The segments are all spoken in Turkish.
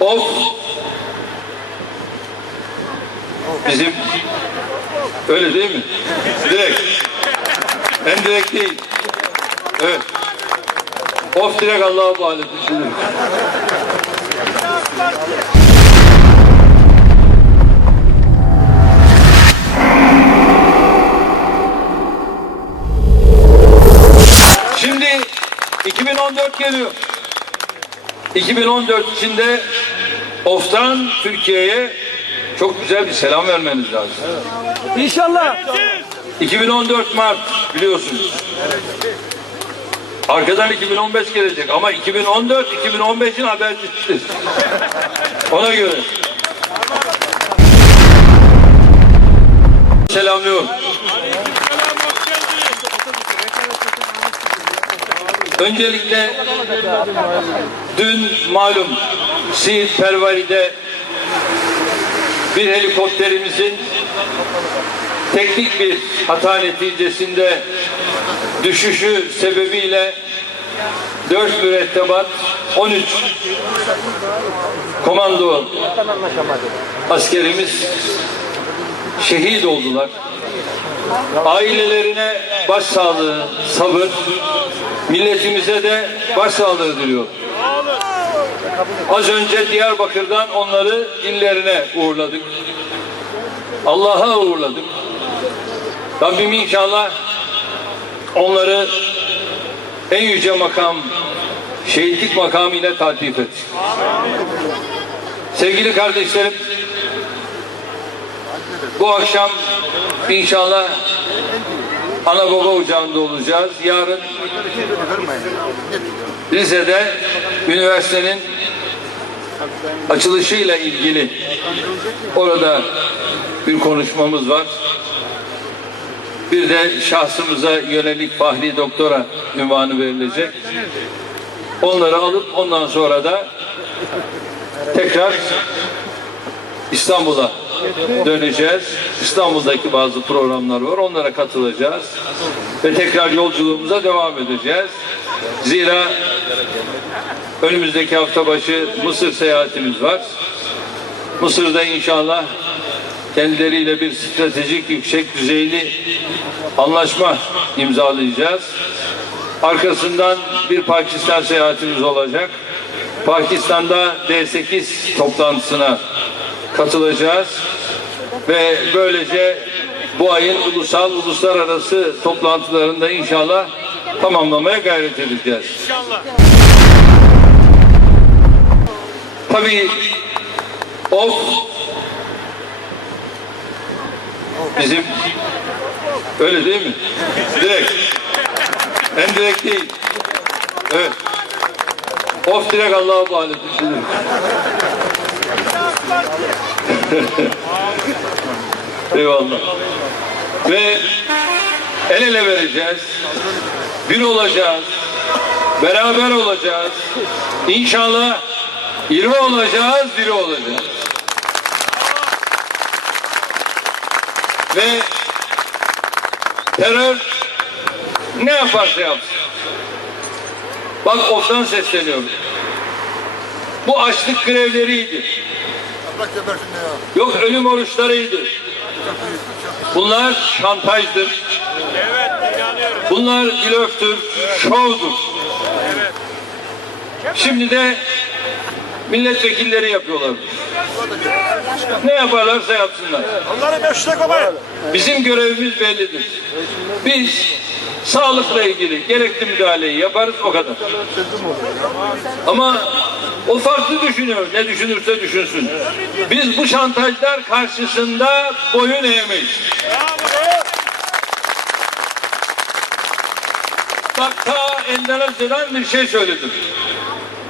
Of bizim öyle değil mi? Direkt. En direkt değil. Evet. Of direkt Allah'a bağlı düşünür. Şimdi 2014 geliyor. 2014 içinde Of'tan Türkiye'ye çok güzel bir selam vermeniz lazım. İnşallah. 2014 Mart biliyorsunuz. Arkadan 2015 gelecek ama 2014 2015'in habercisidir. Ona göre. Selamlıyorum. Öncelikle dün malum Siirt Pervari'de bir helikopterimizin teknik bir hata neticesinde düşüşü sebebiyle 4 mürettebat 13 komando askerimiz şehit oldular. Ailelerine başsağlığı, sabır, milletimize de başsağlığı diliyor. Az önce Diyarbakır'dan onları illerine uğurladık. Allah'a uğurladık. Rabbim inşallah onları en yüce makam, şehitlik makamıyla taltif et. Sevgili kardeşlerim, bu akşam inşallah ana baba ocağında olacağız. Yarın Rize'de üniversitenin açılışıyla ilgili orada bir konuşmamız var. Bir de şahsımıza yönelik fahri doktora ünvanı verilecek. Onları alıp ondan sonra da tekrar İstanbul'a döneceğiz. İstanbul'daki bazı programlar var. Onlara katılacağız. Ve tekrar yolculuğumuza devam edeceğiz. Zira önümüzdeki hafta başı Mısır seyahatimiz var. Mısır'da inşallah kendileriyle bir stratejik yüksek düzeyli anlaşma imzalayacağız. Arkasından bir Pakistan seyahatimiz olacak. Pakistan'da D8 toplantısına katılacağız ve böylece bu ayın ulusal uluslararası toplantılarında inşallah tamamlamaya gayret edeceğiz. Tabii of bizim öyle değil mi? Direkt. En direkt değil. Evet. Of direkt Allah'a bağlı. Eyvallah. Ve el ele vereceğiz. Bir olacağız. Beraber olacağız. İnşallah iri olacağız, diri olacağız. Ve terör ne yaparsa yapsın. Bak oftan sesleniyorum. Bu açlık grevleriydi. Allah gebersin ya. Yok ölüm oruçlarıydı. Bunlar şantajdır. Bunlar blöftür, şovdur. Şimdi de milletvekilleri yapıyorlar. Ne yaparlarsa yapsınlar. Onları meşrule koymayın. Bizim görevimiz bellidir. Biz sağlıkla ilgili gerekli müdahaleyi yaparız o kadar. Ama o farklı düşünüyor. Ne düşünürse düşünsün. Biz bu şantajlar karşısında boyun eğmeyiz. Bak ta Endonezya'dan bir şey söyledim.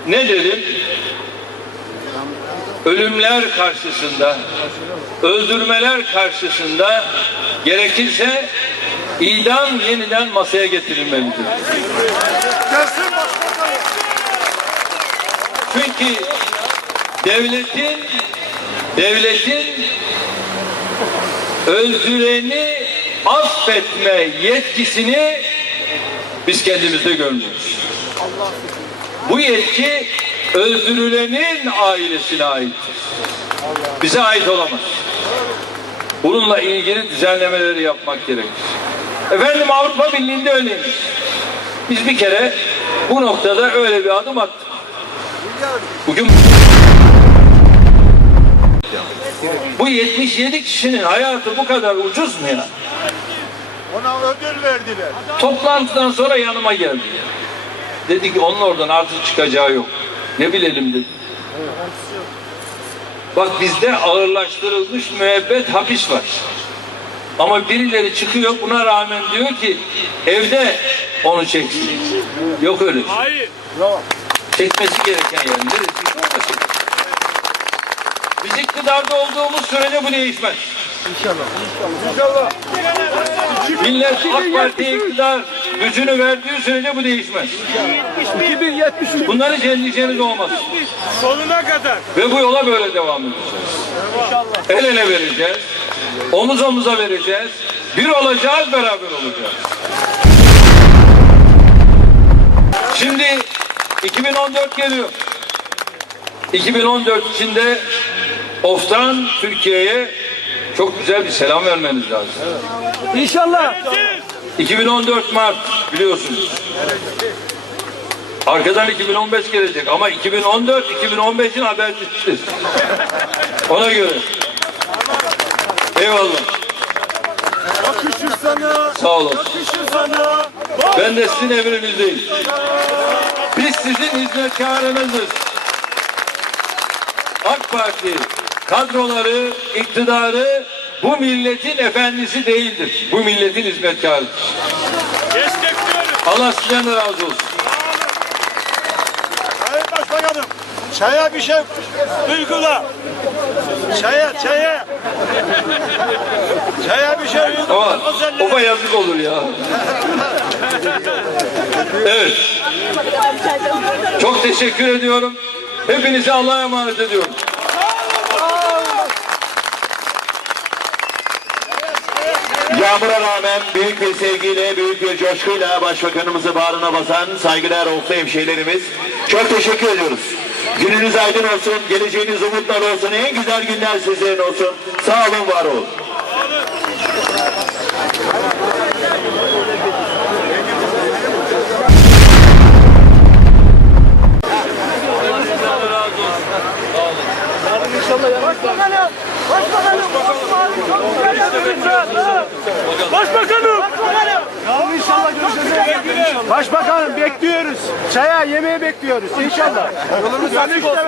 Ne dedim? Ölümler karşısında, öldürmeler karşısında gerekirse idam yeniden masaya getirilmelidir. Gelsin başbakanım. Çünkü devletin devletin öldüreni affetme yetkisini biz kendimizde görmüyoruz. Bu yetki öldürülenin ailesine aittir. Bize ait olamaz. Bununla ilgili düzenlemeleri yapmak gerekir. Efendim Avrupa Birliği'nde öyleymiş. Biz bir kere bu noktada öyle bir adım attık. Bugün bu 77 kişinin hayatı bu kadar ucuz mu ya? Ona ödül verdiler. Toplantıdan sonra yanıma geldi. Dedi ki onun oradan artık çıkacağı yok. Ne bilelim dedi. Bak bizde ağırlaştırılmış müebbet hapis var. Ama birileri çıkıyor buna rağmen diyor ki evde onu çeksin. Yok öyle. şey. Hayır. Çekmesi gereken yer neresi? Çek. Biz iktidarda olduğumuz sürece bu değişmez. İnşallah. Millet AK Parti iktidar gücünü verdiği sürece bu değişmez. 2073 Bunları endişeniz olmaz. sonuna kadar. Ve bu yola böyle devam edeceğiz. El ele vereceğiz. Omuz omuza vereceğiz. Bir olacağız, beraber olacağız. Şimdi 2014 geliyor. 2014 içinde OF'tan Türkiye'ye çok güzel bir selam vermeniz lazım. İnşallah. 2014 Mart biliyorsunuz. Arkadan 2015 gelecek ama 2014 2015'in habercisidir. Ona göre. Eyvallah. Yakışır sana. Sağ olun. Yakışır sana. Ben de sizin emrinizdeyim. Biz sizin hizmetkarınızız. AK Parti kadroları, iktidarı bu milletin efendisi değildir. Bu milletin hizmetkarıdır. Allah sizden de razı olsun. Sayın Başbakanım. Çaya bir şey uygula. Çaya, çaya. Çaya bir şey uygula. Ama oba yazık olur ya. Evet. Çok teşekkür ediyorum. Hepinize Allah'a emanet ediyorum. Yağmura rağmen büyük bir sevgiyle, büyük bir coşkuyla başbakanımızı bağrına basan saygıdeğer olsa hemşehrilerimiz çok teşekkür ediyoruz. Gününüz aydın olsun, geleceğiniz umutla olsun, en güzel günler sizlerin olsun. Sağ olun, var olun. Başbakanım bekliyoruz. Çaya yemeği bekliyoruz inşallah. Yolunuz açık olsun.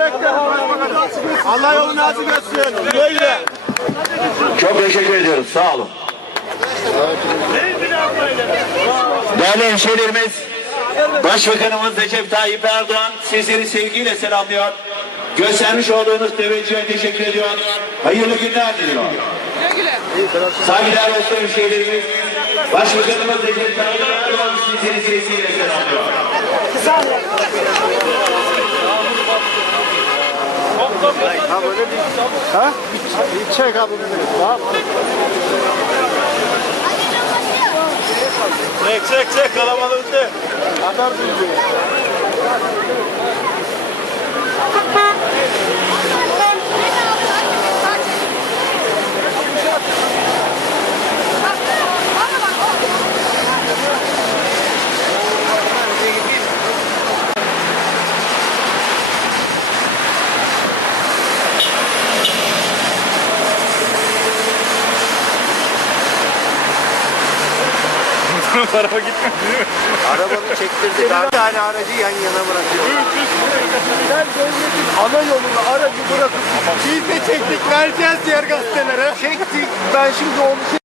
Allah yolunu açık etsin. Böyle. Çok teşekkür ediyoruz, sağ olun. Değerli hemşehrilerimiz, Başbakanımız Recep Tayyip Erdoğan sizleri sevgiyle selamlıyor. Göstermiş olduğunuz teveccühe teşekkür ediyor. Hayırlı günler diliyor. Saygıdeğer olsun hemşehrilerimiz, Başbakanımız Recep Tayyip Erdoğan sizleri sevgiyle selamlıyor. Ha? Çek abi. Tamam. Çek çek çek kalabalıkta. Haber bildi. Arabanı çektirdik. Bir tane aracı yan yana bırakıyoruz. Sen devletin ana yolunu aracı bırakıp biz de çektik vereceğiz diğer gazetelere. Çektik. Ben şimdi onu